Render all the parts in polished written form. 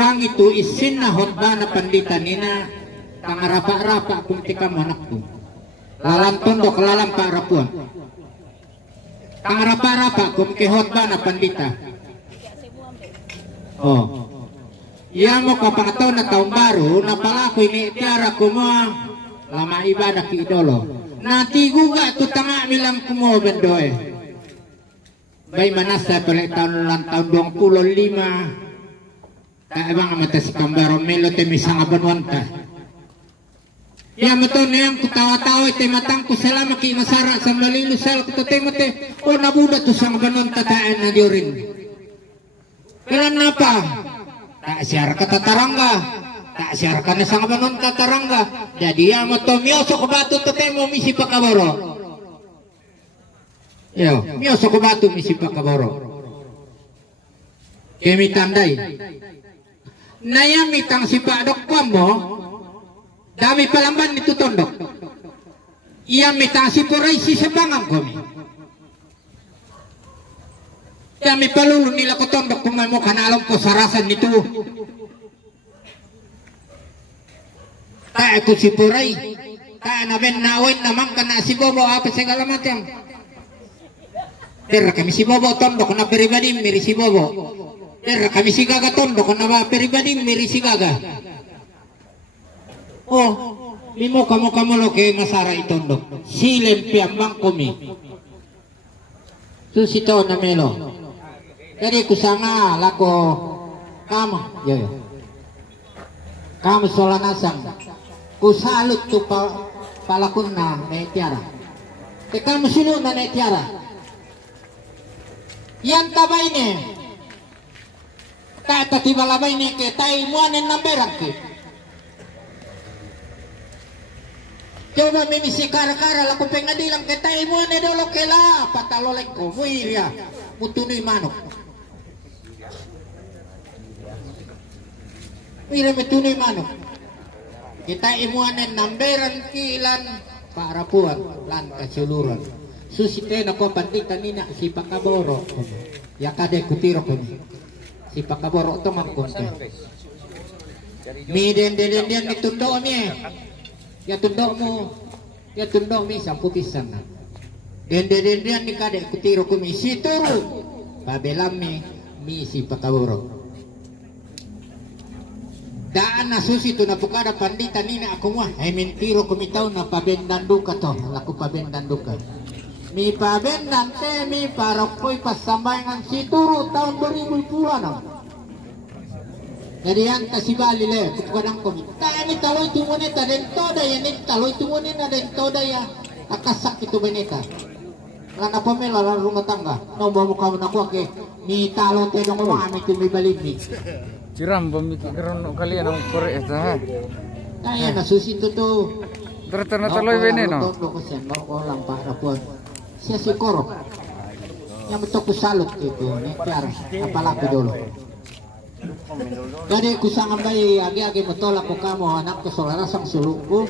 kurang itu isin na hotba na pandita nina tangarapa-rapa kung tika manakku lalang tondok lalang parapuan tangarapa-rapa kung hotba na pandita. Oh, iya mo kapataw na taong baru na pala ko ini tiara kuma lama ibadah ki idolo natigo ga tu tanga milang kumo bendoe bay manasa tole tahun 25 kaabang amata si kambaro melo te misang abanwanta ya mato niyang kutawa-tawa te matang ko salama ki masara sa malilusal ko te mate o nabuda to sang abanwanta taan na diorin kailan na pa tak siar ka tatarangga tak siar ka na sang abanwanta tatarangga jadi ya mato miyoso ko bato to te mo misi pakabaro yo miyoso ko bato misi pakabaro kemi tandai nayamitang si Pak Dokwa mo dami palamban itu tondok iya mitang si Puray si Sabangang kami dami palulu nila ko tondok kung mo kanalong ko sarasan nito kaya ko si Puray kaya naben nawin naman ka na si Bobo apa segala macam pero kami si Bobo tondok na pribadi miri si Bobo kami si Gaga tondok na ba pribadi miri si Gaga. Oh, limo kamu lo ke masara itondok. Silem piambang kami. Susito na melo. Jadi kusanga lako kamu, yo. Kamu solanasang. Kusalut tu palakun na tiara. Te kamu sino na tiara. Yan tabay ne. Kata tiba labay ni ke tay muanen namberan ke coba mimisi kara-kara laku pengadilang ke tay muanen dolo ke la patalolek ko muiria mutunui manok mira mutunui manok kita imuanen namberan kilan para puan lan kasuluran susite na ko pandita nina si Pakaboro ya kade kutiro ko si Pakaboro to mangkon mi den nitundo mi ya tundo mi sampu pisan den ni kade kutiro ko mi si turu pabelam mi si Pakaboro daan na susi to na bukada pandita nina ako mo ay mentiro ko mitaw na pabendanduka to laku pabendanduka mi pabendan te mi parokoy pasambayangan si turu tahun 2010 jadi yan kasibali le kupukanang komi tani taloy tumunita den toda yan taloy tumunina den toda ya akasak itu beneta lana pamela la rumah tangga no mo kamu nako ke ni talo te dong mo ami tu mi balimi ciram pemikiran kalian ang korek ta kaya na susi to tertana taloy veneno ko sen mo lang para po siya si Koro yang betul kusalut itu nih tiara apalagi dulu jadi kusang ambay agi betul aku kamu anak kesolana sang suluku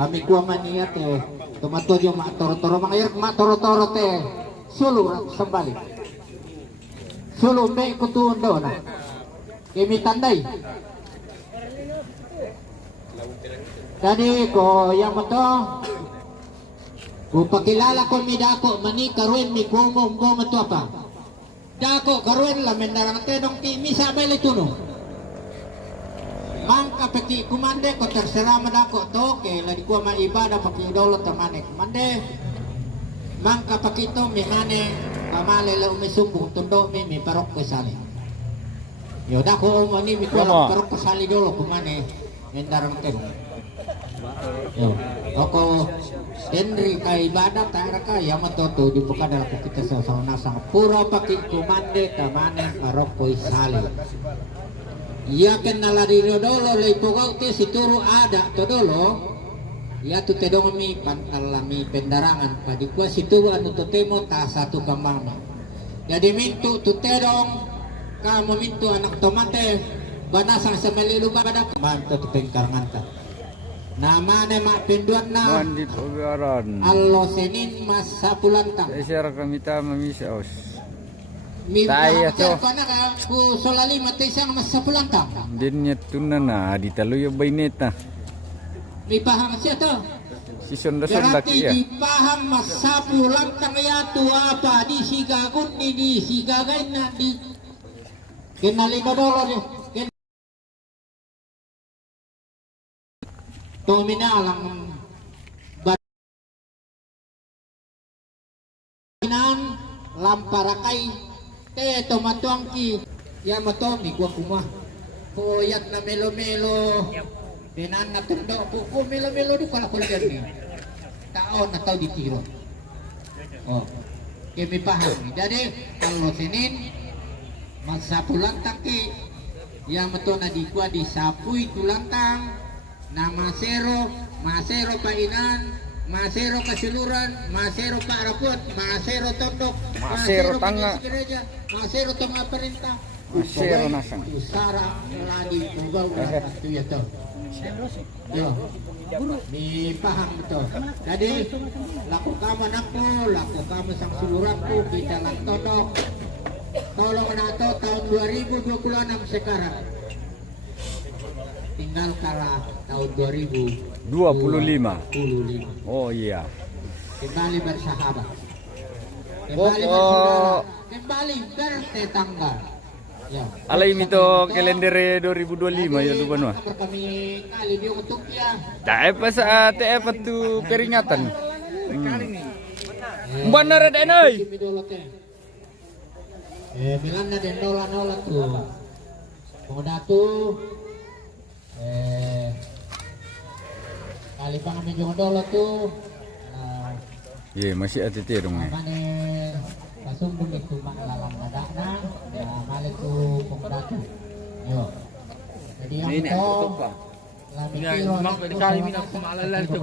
kami kuah maniat tomato jo mak toro mangir mak toro teh sulu sembali sulu me kutundo na kemi tandai jadi ko yang betul upakilala ko mi dako mani karuen mi kumo tu apa dako karuen la mendarang tenong ki mi sabay le tuno mangka peti kumande ko terserah madako to ke la di ko ma ibadah paki dolo tamane kumande mangka pakito mi mane kamale la umisumbong tundo mi parok ko sali yo dako mani mi ko parok ko sali dolo kumane mendarang tenong yo ako Henry kay ibadah taraka yamatoto di bukada ko kita sa nasang pura paki kumande tamane paroko isali iya ken nalari dolo le pugau te situru ada to dolo ya tu tedong mi pantalami pendarangan padi kwa situru anu to temo ta satu kamama jadi mintu tu tedong kamu mintu anak tomate banasang sa melilu bada manto tu pengkarangan ta namanya mak penduan na Bandit Ogaran allo senin mas sapulantang Esyar kamita mamisaos Saya to. Kana ka ku solali matay siya mas sa pulanta. Dinnya tunan na di talo yo baineta. May pahang siya to. Si sonda-sonda Berarti kiya. di pahang mas sa pulanta kaya tuwa pa di sigagun ni di sigagay na di kinalibadolo di. Tuminalang baginan lamparakay te tomatuang ki ya matomi gua kuma puyat na melo-melo binan na tundo ko melo-melo di pala ko ni taon na tao ditiro oh kami paham jadi kalau Senin masapulantang ki ya mato na di gua disapuy tulantang na masero painan, masero kasuluran, masero paarapot, masero tondok, Masero tanga. gereja, masero tong perintah. Masero nasang. Usara lagi ugaw itu ya to. Yo. Ni paham to. Jadi laku kamu nakku, laku kamu sang suluranku kita lang tondok. Tolong nato tahun 2026 sekarang. Tinggal kalah tahun 2025. 25. Oh iya. Kembali bersahabat. Oh, oh. Kembali bertetangga. Ya. Alay mito kalendere 2025 ya lupa no. Kami kali di untuk ya. Dai pa sa TF tu peringatan. Mban na red enoy. Bilang na den nola tuh. Pemuda tuh kali pang kami dolo tuh. Ye masih ati dong. Mane pasundong itu manglalang nadakna ya malik tu pemuda tuh. Yo. Jadi yang itu lami kilo kali mina kumalalan tuh.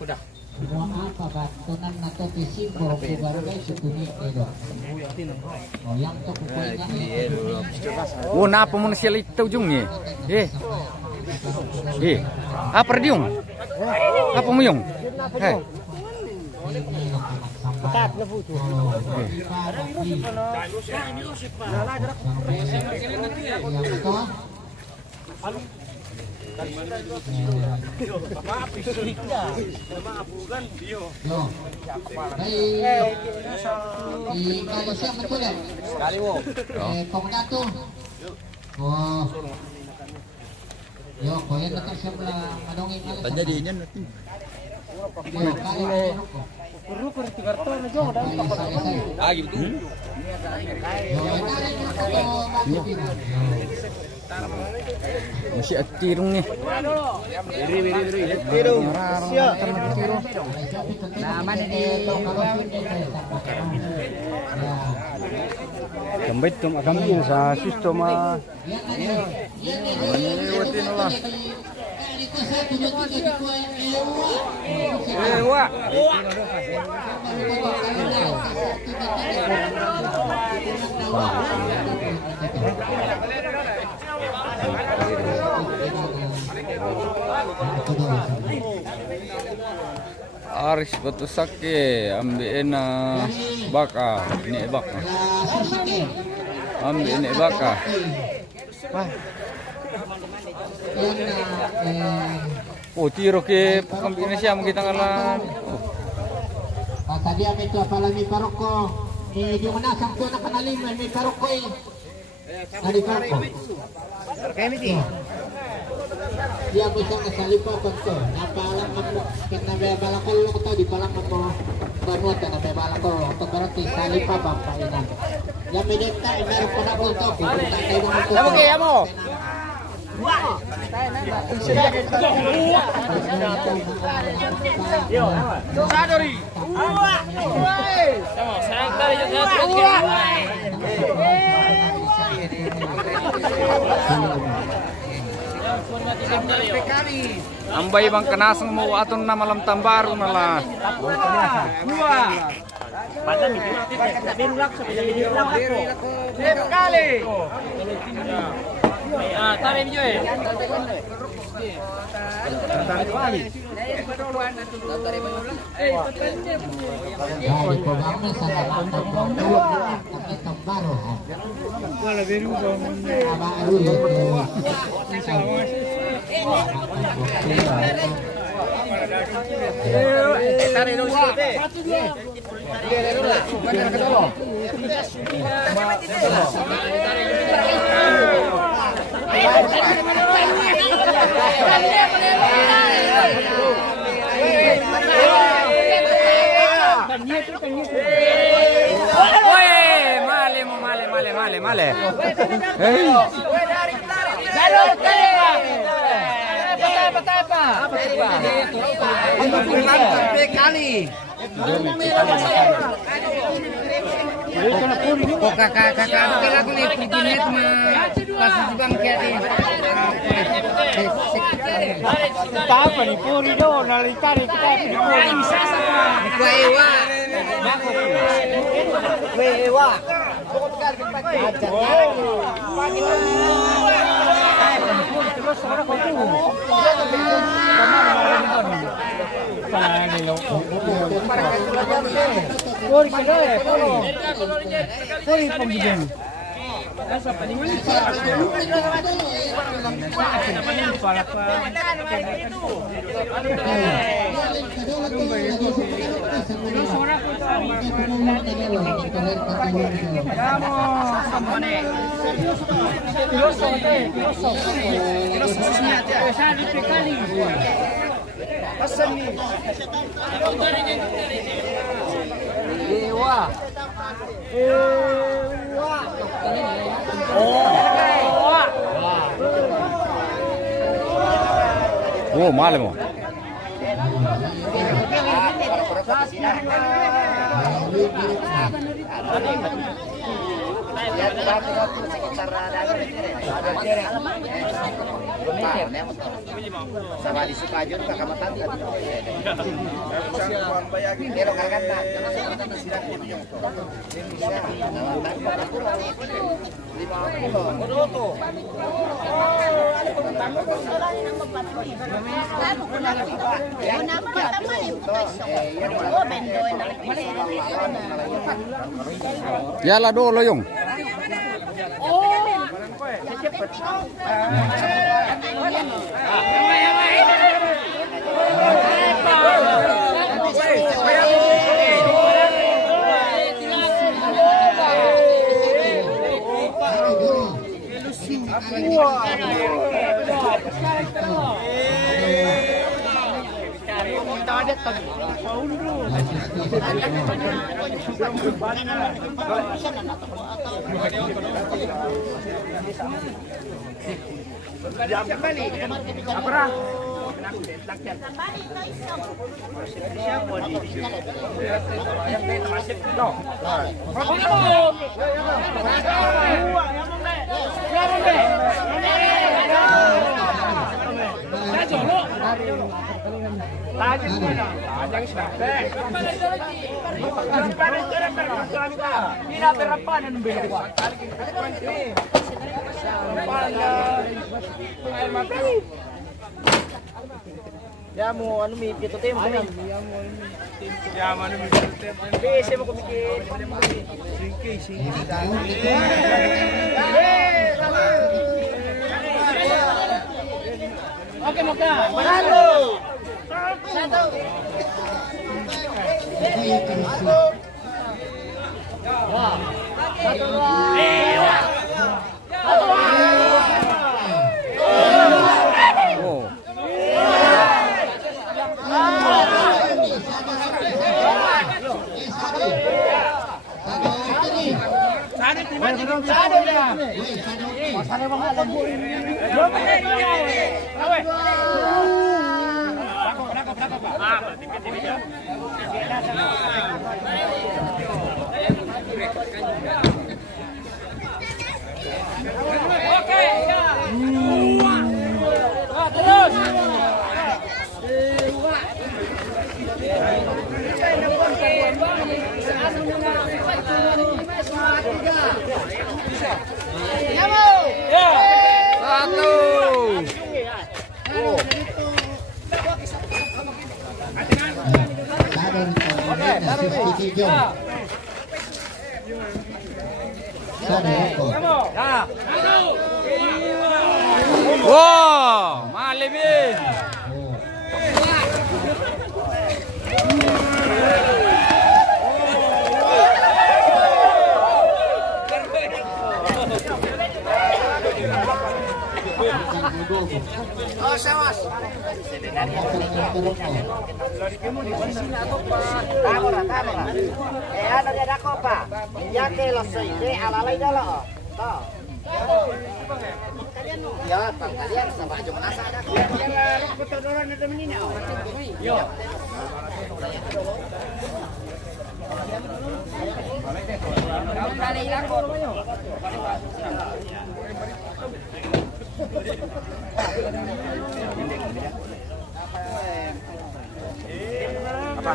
Udah. Semua apa bantunan nato kisi poro kubarga sukuni edo. Oh yang to kukunya Oh napa mo na siya ito yung apa diung? Apa mo yung? Hey. Yo, koyan na siya pala manongin ala. Tanya di inyan natin. Yo, kali mo. Puro ko rin tigarto na jo, dami pa pa. Ah, gitu. Yo, kali mo Masih atirong ni. Biri. Tirong. Siya. Naman ni Kambait tum agambil sa sistema. Ewa. Aris batu sake ambil na baka ini baka ambil ini baka wah oh tiro ke ambil ini siya kita ngalan tadi kami itu apalagi paroko di mana sang tuan akan alim may paroko Adi paroko kami ti dia bisa ngasalipa pagko napalang ako kena may balakol ko to di palang ako banwat na may balakol to berarti salipa ba painan ya medeta meron pa na ko to pupunta tayo ng to okay amo Sadori ambay bang kanasang mo aton na malam tambaro na la Padahal binulak sa binulak ako. Kali. Ah, tabi niyo eh. Dari programa sana pakitong baru. Baru Male. Hey. Apa nih puri do nalitari kita Wewa. Oh, male mo. Sama di Sukajon Pak Kamatan kan. Pero kaganda. Yala dolo yung. Ya mo ano may pito tempo yan. Ya mo ano may pito tempo. Bese mo kumikit. Singki. Oke mo ka. Manalo. Satu. Satu dua. 67. Sana ko. Wow, malim eh. Oh, sawas. Tamo na. Ano dia dako pa? Ya ke losoy, de alalay dalo. To. Ya, kalian sama aja menasa ada. Yo. Apa?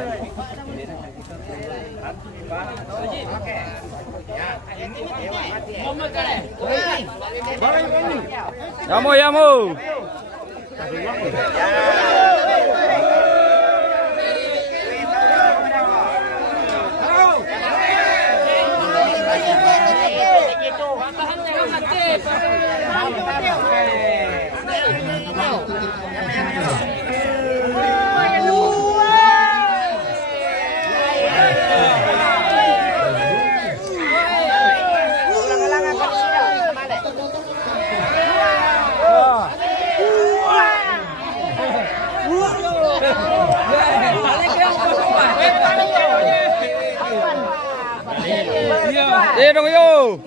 Yamu. Dong yo.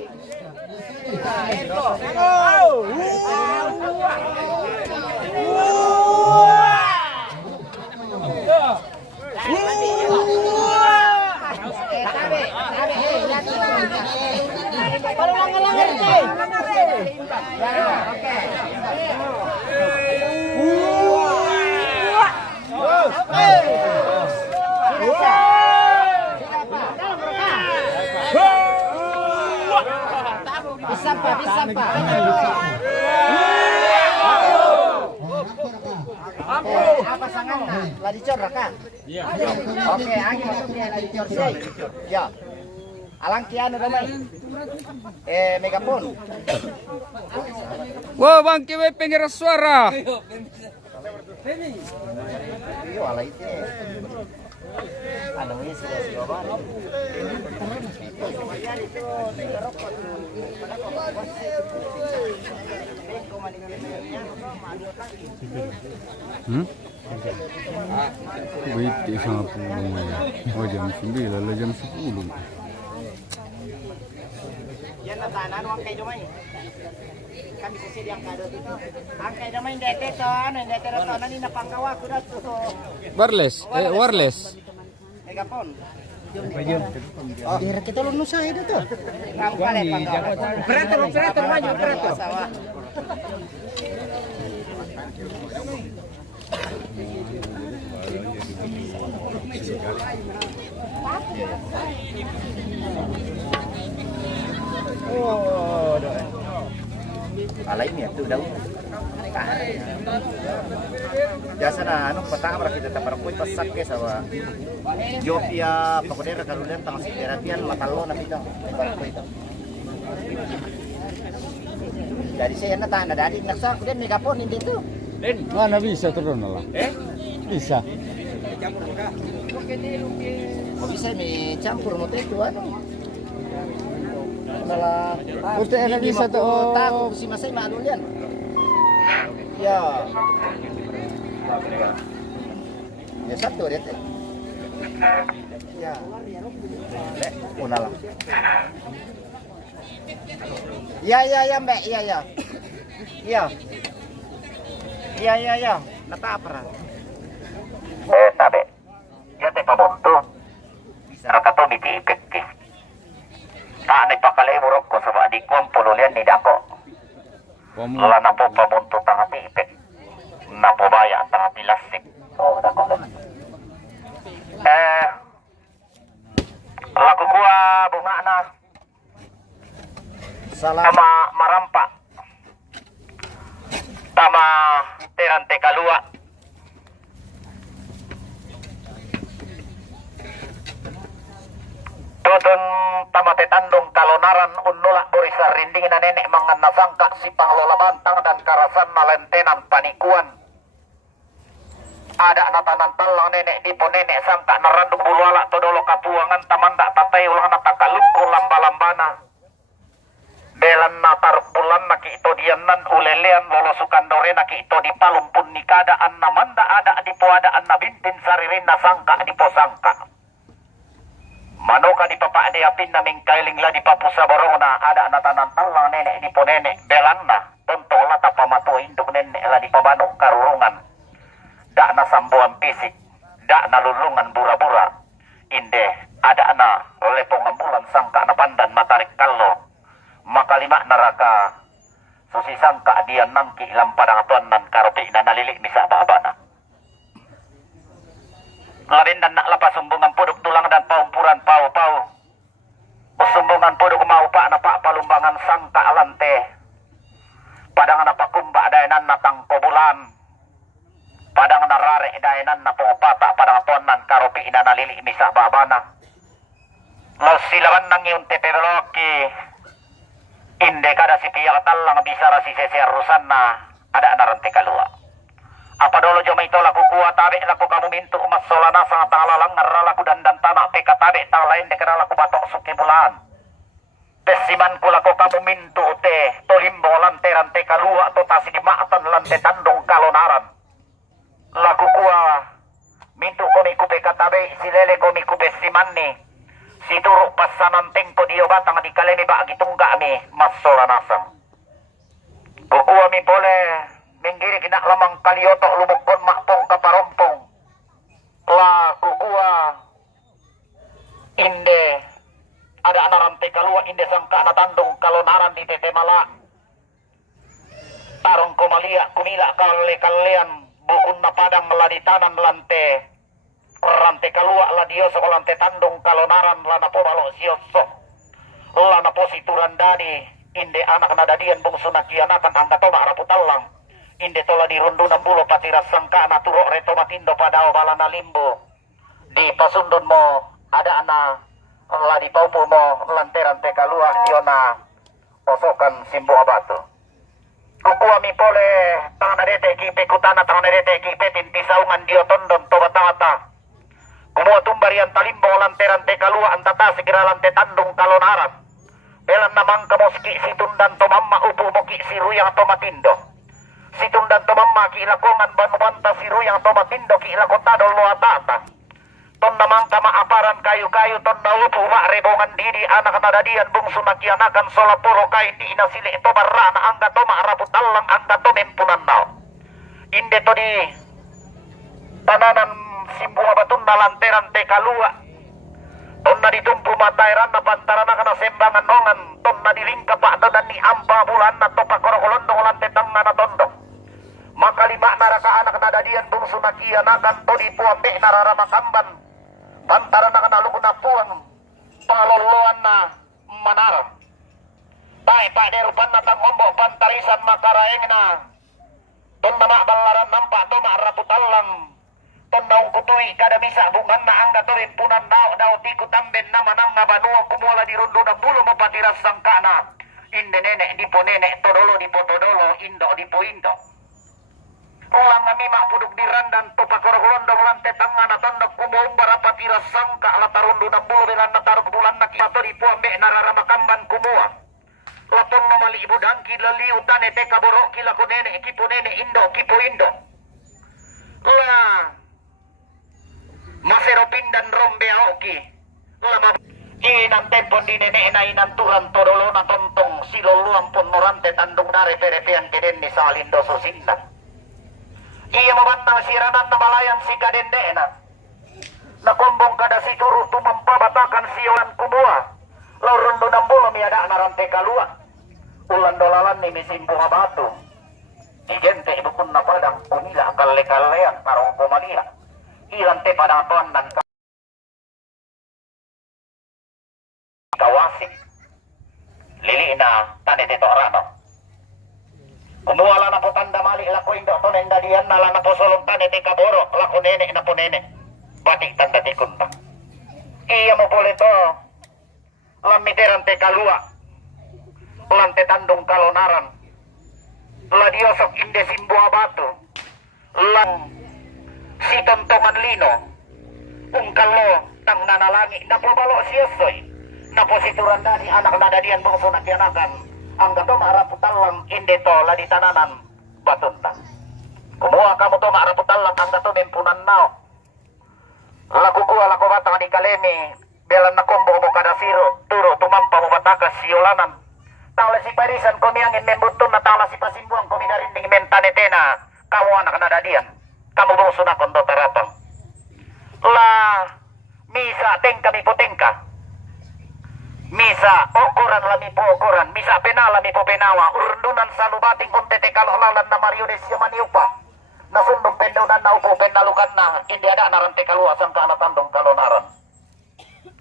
Bisa pa. Apa sangan na? Ladicor raka? Iya. Oke, angin masuknya ladicor sih. Ya. Alang kiano damay. Megapon. Wow, bang kiwe pengeras suara. Yo, alay ite. Ano ini sila ba? Wait, isang pulong ya. Oh, jam 9 lalu jam 10. Yan na tanan wang kay dumay. Kami sa sidi ang kado dito. Ang kay dumay ndete to, ndete to nani napangkawa ko na to. Wireless. Megapon. Oh, kira kita lu nusa itu tuh. Ang pale pangkawa. Operator maju, operator. Oh, alay niya tuh daw. Biasa na ano patama ra kita taparakoy pasak ke sawa. Jopia pakodera karulian tang terapian matalo na kita. Taparakoy to. Dari saya na tanda dari naksa kemudian megapon hindi to. Mana bisa turun lah? Bisa. Kok bisa mi campur mo itu ano? Malah Udah ada bisa tuh. Tahu si Masai malulian. Ya. Ya satu dia teh. Ya. Una lang. Ya, Mbak. Iya. Natapra. Sabi. Yan te pamonto. Bisa ka to miti effective. Ta nagpakalimurok ko sa adik ko ang pululian ni Dako. Wala na po pamunto tangati ipek. Napobaya tangati lasik. Oo, Dako. Laku kuha bunga na. Sama marampa. Tama terante kalua. Dudun tamate tandung kalonaran unulak borisa rinding na nenek mangan nasangka si panglola bantang dan karasan nalentenan panikuan. Ada natanan talang nenek di nenek sangka narandung buluala todolo kapuangan tamanda tatay ulang natakalungko lamba-lambana. Belan natar pulan naki ito dianan ulelean lolosukan dore naki ito di palumpun nikadaan namanda ada di poadaan nabintin saririn nasangka di posangka. Manoka di papak diapin naming kailing la di papusa borona ada natanan talang nenek di po nenek belan na tuntong lata pamatu induk nenek la di pabano karurungan. Dak na sambuan fisik, dak na lulungan bura-bura. Inde ada na lepong ambulan sangka na pandan matarik kallo. Makalima naraka susi sangka dia nangki lampadang atuan nan karopi na nalilik misa babana. Larin dan nak lapas sumbungan puduk tulang dan paumpuran pau-pau. Sumbungan puduk mau pak na pak palumbangan sangka alante. Padang na pakumba daenan na tangkobulan. Padang na rare daenan na pungpata padang atuan nan karopi na nalilik misa babana. Los silawan nang yung tepeloki. Inde kada si piyak talang bisa rasi seser rusan na ada narante kalua. Apa dolo joma ito laku kuat tabe laku kamu mintu umat solana sangat tanglalang ngaralaku dan tanah peka tabe tang lain dekera laku batok suki bulan. Pesiman ku laku kamu mintu te tolimbo lante rante kalua atau tasi di maatan lante tandung kalonaran. Laku kuah mintu komiku peka tabe silele komiku pesiman ni. Si turuk pasanan tengko dio batang di kalemi bagi tunggak mi masola nasang. Kukuha mi pole minggiri kina lamang kalioto lumukon makpong kaparompong. La kukuha inde ada anarante kalua inde sangka anatandong kalonaran di tete mala. Tarong komalia kumila kale-kalean bukun na padang meladitanan lante. Rante kalua la dio so lante tandong kalonaran lana po malo sioso lana po situran dadi inde anak nadadian bungsu nakianakan angga toma raputalang inde tola di rundu 60 patiras sangka na turok reto matindo padao balana limbo di pasundon mo ada ana la di paupu mo lante rante kalua diona osokan simbo abatu kukuha mi pole tangan adete kipe kutana tangan adete kipe tintisaungan dio tondon toba tata. Kumua tumbarian talimbo lanteran te kalua antata segera lante tandung kalonaran. Belan namang kamoski situndan to mamma upu moki siruyang to matindo. Situndan to mamma ki ilakongan banubanta siruyang to matindo ki ilakotado luatata. Ton namang kama aparan kayu-kayu ton na upu mak rebongan didi anak nadadian bungsu nakianakan solapuro kain di inasili to barra na angga to maaraputalang angga to mempunan nao. Inde to di tananan simbuha batun na lanteran te kalua ton na ditumpu matairan na pantaran na kana sembangan nongan ton na dilingka pa dan ni ampa bulan na to pakorokolondong lante tanga na tondo makalima naraka anak nadadian bungsu nakianakan to di puambe nararamakamban pantaran na kana luku na puang paloloan na manara tay pa derupan na tangombo pantarisan makaraeng na ton na makbalaran nampak to maaraputalang tondong kutui kada misa bungan na angga torin punan nao daw tiku tamben na manang nga banua kumula di rundu na bulo mapatiras sangkana inde nenek di po nenek todolo di po todolo indo di po indo ulang nga mima puduk di randan to pakorolondong lante tanga na tondok kumuumbara patiras sangka alata rundu na bulo belan na tarok bulan na kipato di po ambe nararamakamban kumua lapon na mali ibudangki laliutan ete kaboro kila ko nenek kipo nenek indo kipo indo la Maseropin dan rombe aoki lama inan tempon di nenek na inanturan todolo na tontong siloluan pun morante tandung dare perepean keden ni salindo sosindan iya mabantang siranan na malayan si kadende na nakombong kada si turu tumampa batakan siyolan kumua lorun do nambulo miada narante kalua ulan dolalan ni misimpo batu igente ibukun na padang kumila kalle-kallean parong komalia ilante padang tuan dan kawasik lili na tane teto rano kumuala na po tanda mali lako indo to nenda diyan nala na po solong tane te kaboro lako nenek na po nenek batik tanda tikun pa iya mo pole to lamiteran te kalua lante tandung kalonaran la diosok inde simbua batu lang si tontongan lino ungkalo tang nanalangi napo balo siyosoy napo situran dari anak nadadian bungso nakianakan ang gato maaraputalang inde to la ditananan batunta kumuha kamu to maaraputalang ang gato mempunan nao laku kuha laku batang di kalemi belan na kombo mo kada siro turo tumampa mo batakas siulanan tangla si parisan kumiangin membutun na tangla si pasimbuang kumidarin ding mentanetena kamu anak nadadian kamu bungso na kondo taratang la misa tengka mi potengka misa okuran lami po okuran misa penala mi po penawa urundunan salubating untete kalolalan na mariones yamaniupa nasundong pendunan na upo penalukan na hindi ada narante kaluasan ka anatandong kalonaran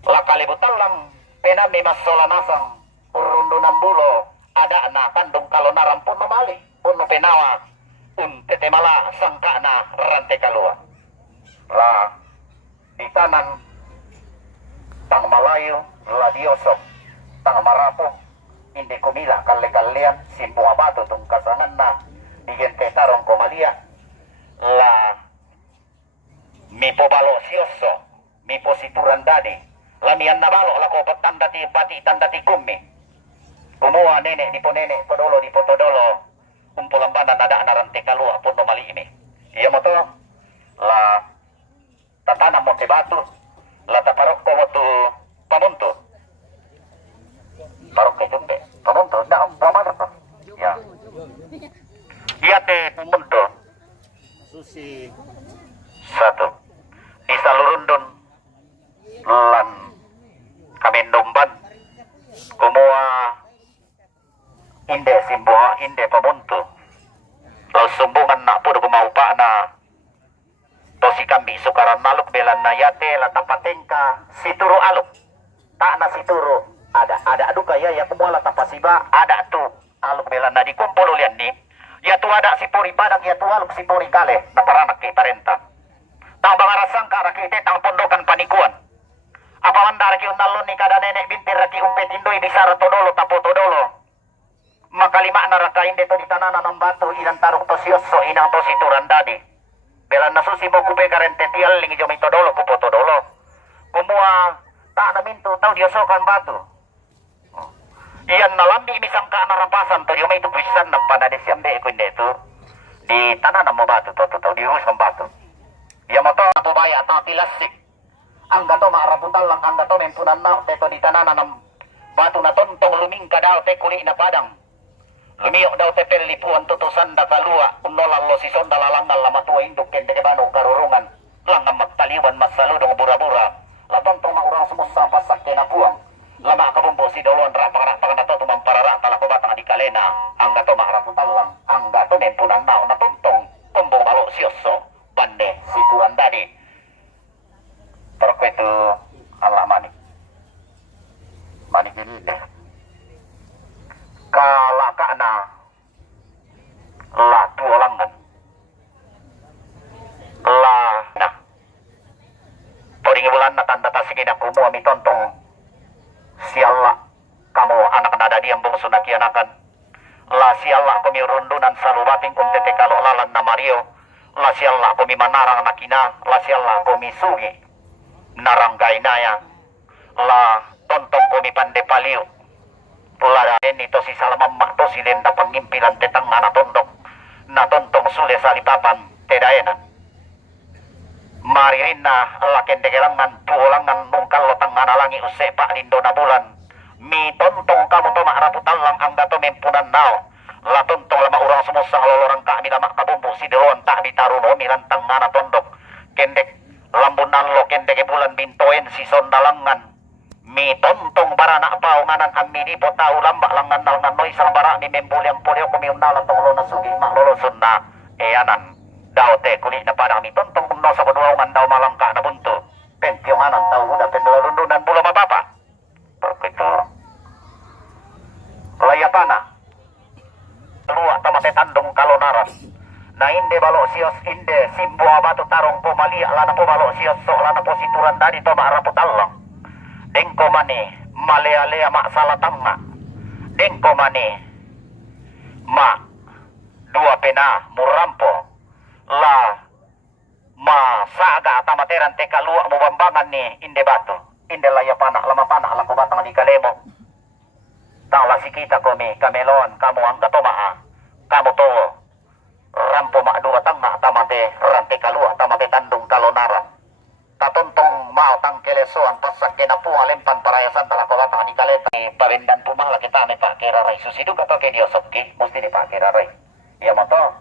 la kalibutan lang penami masolanasang urundunan bulo ada na tandong kalonaran pun mamali pun penawa untete mala sangka na rante kalua la di tanan tang malayo la diosok tang marapo hindi kumila kalian simpo abato tung kasanan na digente tarong komalia la mi po balo sioso mi po situran dadi lamian na balo la ko patandati pati tandati kummi kumuha nene di po nene podolo di po todolo umpulambanan ada narante kalua pun mali ini iya mo to la tatanam mo te batu la taparok ko mo to pamunto parok ke tumbe pamunto na pamana pa ya iya te pamunto Susi. satu isa lurundon lan kamendumban kumuha inde simboa inde pamunto lalu sumbungan na puro kumaupa na tosi kambi sukaran naluk belan na yate la tapatengka situro aluk tak na situro ada adu kaya ya kumala tapasiba ada tu aluk belan na dikumpul ulian ni ya tu ada sipuri padang ya tu aluk sipuri kale na paranak kay parenta tang bangarasang ka rakite tang pondokan panikuan apa mandar ki unalon ni kada nenek bintir raki umpet indoy bisara todolo tapo todolo makalima na raka inde to ditanana ng batu ilang tarok to siyoso inang to situran dadi belan nasusi mo kupe karente tial lingi jomay todolo kupo todolo kumuha ta na minto tau diosokan batu iyan nalambi misang ka narapasan to jomay to pisan ng panadesiambe ko inde to di tanana mo batu to tau diurus ng batu iya mo to ato baya ato tilasik ang gato maaraputal lang ang gato mempunan na teto di tanana ng batu na tontong luming kadal te kuli na padang lumiyok daw te pelipuan tutusan da kalua unolan lo si sonda lalangal la matua induk kente kebano karurungan langang magtaliwan masaludong bura-bura latontong maurang sumusa pasak kena puang lama kabumbo si doluan rapang-rapang na to tumamparara talako batang di kalena ang gato maharaputal lang ang gato mempunan na natontong kumbong malo siyoso bande si tuan dadi pero kwetu ala manik ini deh kalaka na la tuolangan la na poding bulan na tanda tasigi na kumu ami tontong sialla kamu anak nada diam bungsu nakianakan la sialla kami rundunan salubating kuntete kalau lalan na Mario la sialla kami manarang nakina la sialla kami sugi naranggay naya la tontong kami pande paliw pula den ito si salamamma to si lenda pangimpilan tetang na tondok na tontong sule salipapan tedaenan maririn na laken degelangan tuolangan nungkal lotang analangi usepa lindo na bulan mi tontong kamu to maaraputan lang ang dato mempunan nao la tontong lama urang sumusang lolorang kami lama kabumbu si dewan tak bitaruno milantang na tondok kendek lambunan lo kendek bulan bintoen si sondalangan mi tontong barana paunganan ammi di pota ulamba langan nalngan noy sang bara mi membuliang pulio kumi unala tonglo na sugi mak lolosun na eanan daw te kulit na padang mi tontong no sa kuduaungan daw malangka na bunto pentionganan tau udah pendolorundunan bulo mabapa perkito layapana luwa tamate tandong kalonaran na inde balo sios inde simbo abatu tarong po malia lana po balo sios so lana po situran dari to maaraputallang dengko mani malea-lea mak salah tanga. Dengko mani. Ma dua pena murampo. La ma saga atamateran teka luak mo bambangan ni inde batu. Inde laya panak lama panak lako batang di kalemo. Tangla si kita kami kamelon kamu ang katomaa. Kamu to rampo mak dua tanga tamate rante kalua tamate tandung kalonara. Tatontong mau tang kelesoan pasak kenapunga lempan parayasan talako batang di kaleta. Pabendan pumala kita ame pak kera rai susidu kato ke diosopki mesti di pak kera rai. Ya moto.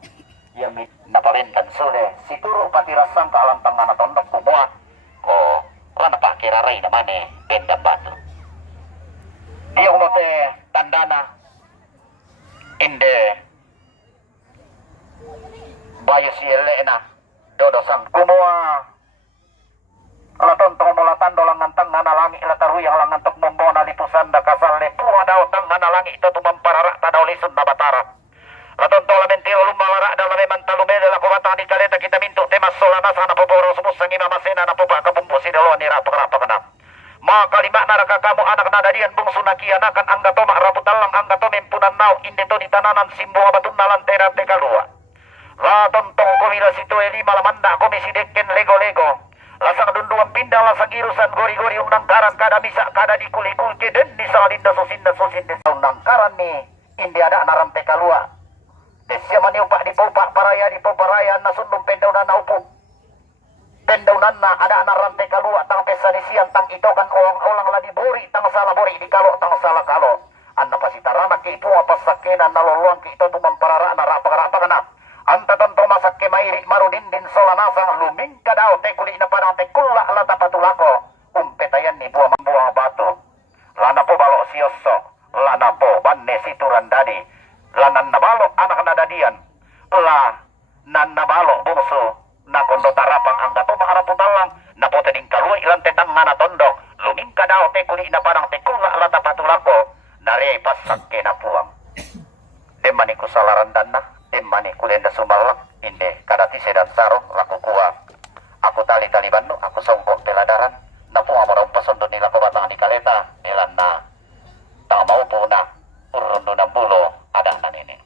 Ya mit napabendan sude situru pati rasang ka alam tangana tondok kumua. Ko lana pak kera rai namane bendam batu. Dia umote tandana inde bayu siele na dodo sang kumua. Ala tontong molatan dolangan tangana langi ila taruyang langan tok mombona lipusan da kasal le puwa daw tangana langi ito tumampararak tadaw lisun na batara. La tontong lamentiro lumalara da lame mantalume de la kubata ni kaleta kita minto temas solana sana poporo sumus sang imamasena na popa kabumbusi dalo ni rapak-rapak na. Maka lima naraka kamu anak nadadian bungsu nakianakan anggato mak raputalang anggato mempunan nau indeto ditananan simbo abatun nalan tera tekalua. La tontong komila situ eli malamanda komisi deken lego-lego. Lasang dunduan pindah lasang irusan gori-gori undang karan kada misa kada dikul-ikul ke den disalinda sosinda undang karan ni indi ada naram tekalua. Desya mani upak di popak paraya na sundum pendaunan na upuk. Pendaunan na ada naram tekalua tang pesa disian tang itokan olang-olang la dibori tang salah bori di kalo tang salah kalo. Anna pasitarana ki ipu apa sakena naloluang ki ito tumamparara na rapak-rapak na. Anta tonto masak ke mairi marudin din solanasang luming kadao te kuli na padang te kulla ala tapatulako umpetayan ni buah membuah batu lana po balok sioso lana po banne situran dadi lanan nabalo anak nadadian la nan nabalo bungsu na kondo tarapang angga to maharaputalang na po teding kalua ilan tetang ngana tondok luming kadao te kuli na padang te kulla ala tapatulako nare pasak ke na puang demaniku salaran dana mani kulenda sumalak inde kadati sedan saro laku kuat aku tali banu aku songkok peladaran napu amorong pasondo ni laku batang di kaleta elana tang mau puna urundu nambulo ada nan ini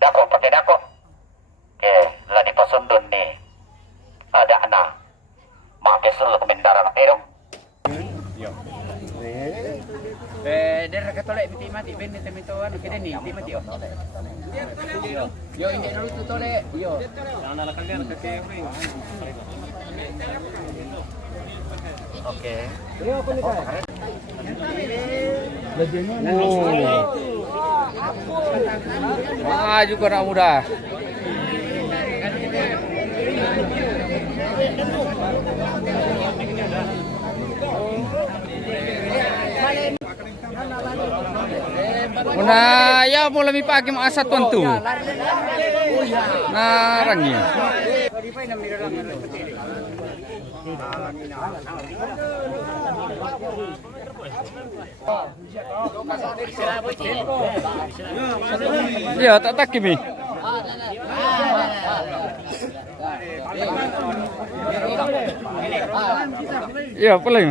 dako pakai dako ke ladi pasondo ni ada na make sul kemendaran erong Der katolek biti mati ben temitoan kene ni ti mati oh. Yo ini dulu tu tole. Yo. oke Maju ke anak muda. Una ya mo lami pagi maasa tuantu. Narangnya. Ya tak takimi. Ya paling.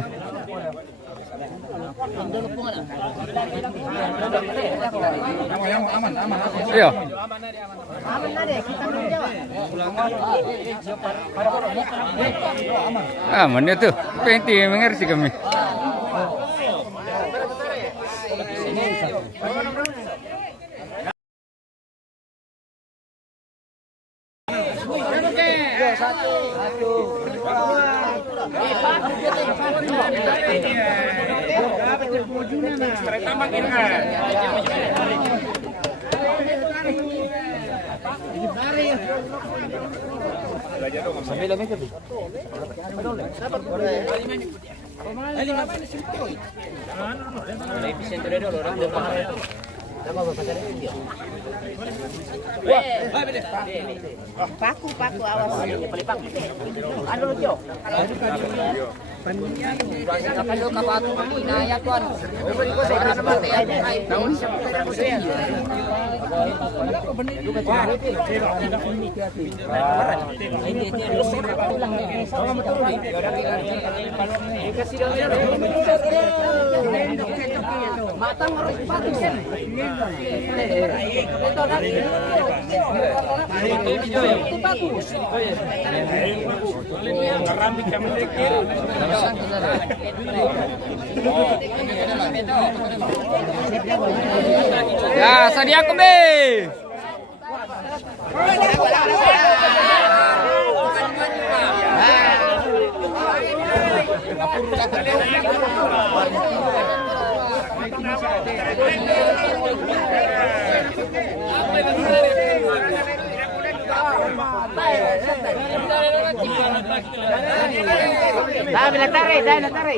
Aman. Iya. Aman itu. Penti mengerti kami. Paku awas. Ano lu Tio? Kapalo kapatu kami inaya tuan. Matang harus patu kan. Ya, sadia kembe. Dai natare.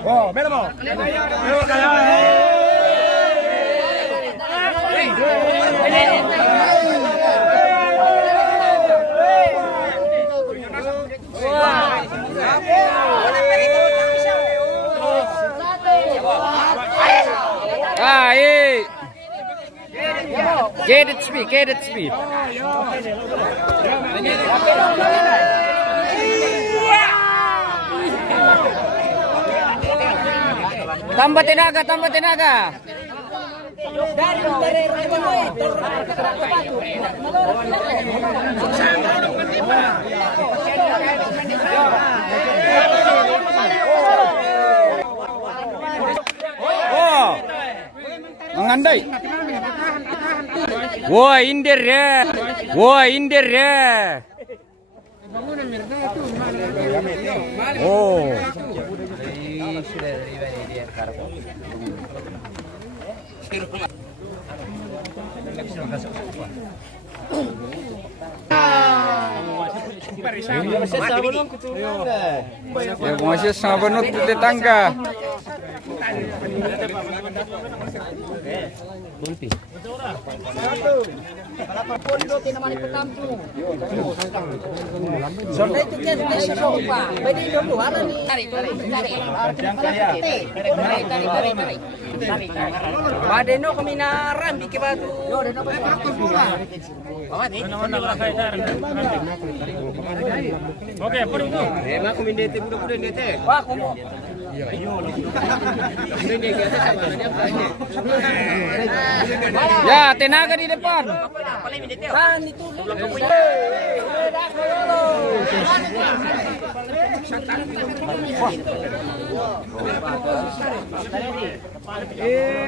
Oh, meron mo. Ai. Get it speed. Tambah tenaga. Oh, mengandai. Wah, indir ya. Oh. Ya, masih sama benut tetangga. Badeno kami naran bikin batu. Oke, pun itu. Emang aku mindete budak-budak ndete. Wah, kamu. Ya, tenaga di depan. Kan itu.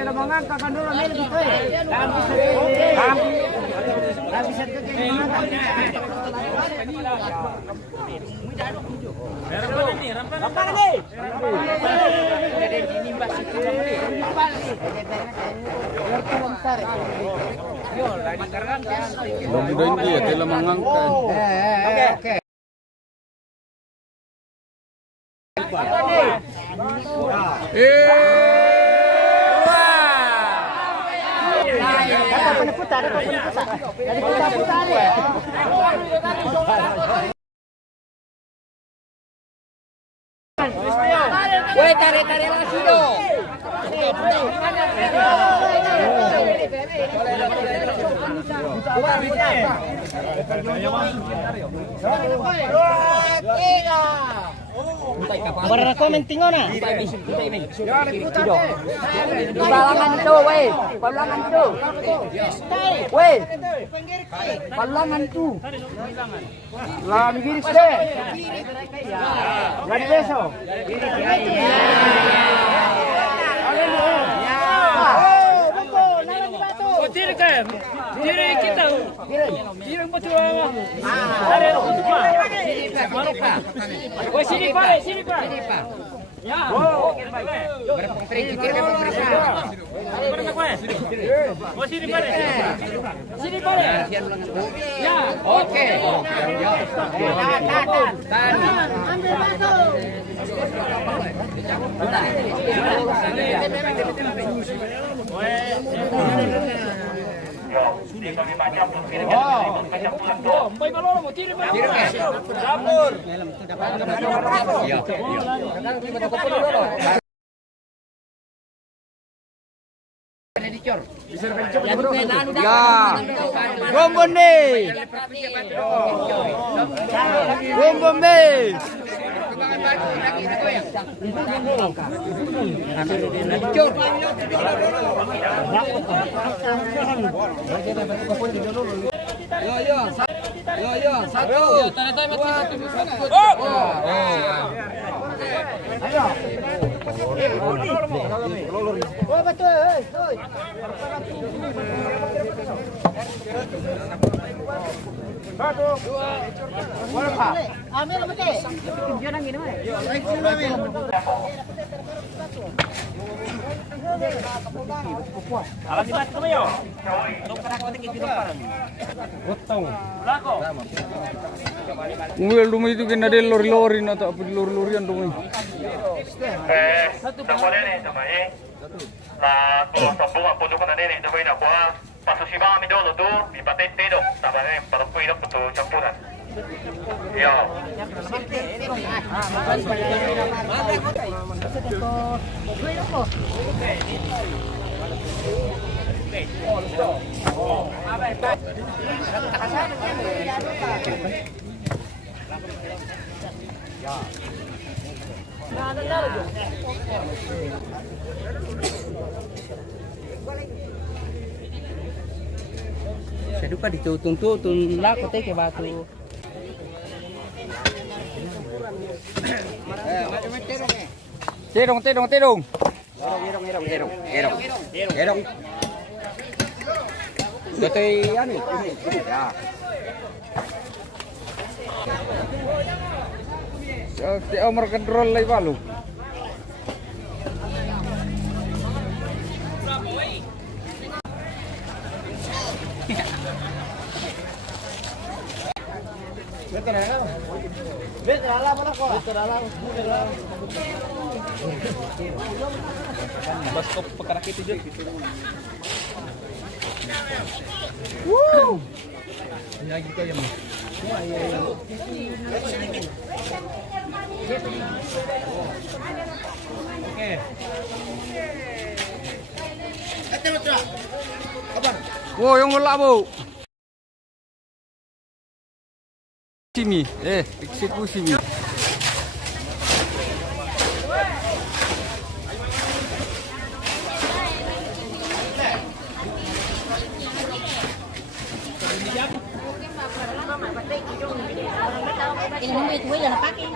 Lamangan kakak dulu main gitu. Mudah-mudahan dia telah mengangkat. Oke. Woi, tarik lagi dong. Para commenting na. Palangan tu, weh. Palangan tu. Weh. Palangan tu. Lah, migiris deh. Gadi beso. Diri kita. Diri kita. Diri betul. Dari Sini Pak, sini Pak. Sini Pak. Ya. Berapa triki kita pemeriksa? Oh sini Pak. Sini Pak. Ya. Oke. Tahan. Ambil batu. Boy malolo mo tiri pa. Tiri ka. Dapur. Iya. Editor. Ya. Gombone. Gombone. Yo, satu. Oh betul. Hei. Ambil betul. Alam di batu kayo. Dok para ko tingin dito para. Gotong. Lako. Unggal dumi itu kena del lori-lori na tak apa lori-lorian dumi. Sama nene, sama na kung sambungan po ko na nene, damay na ko pasusiba kami dolo do, ipatente do, sama nene, para po ina po to campuran. Yo. Saya lupa ditutun-tutun lah kote ke batu. Terong. Erong. Kote anu. Ya. Si Omar kontrol lagi palu. Baskop pekarak itu je. Lagi kayak mah. Wow, yang wala bu. Sini, eksekusi mi. Ini duit gue jangan pakai.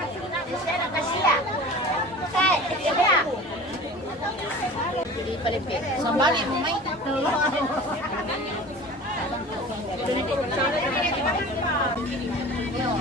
Kasih ya. Ya. Jadi pada sambal yang main. Yo.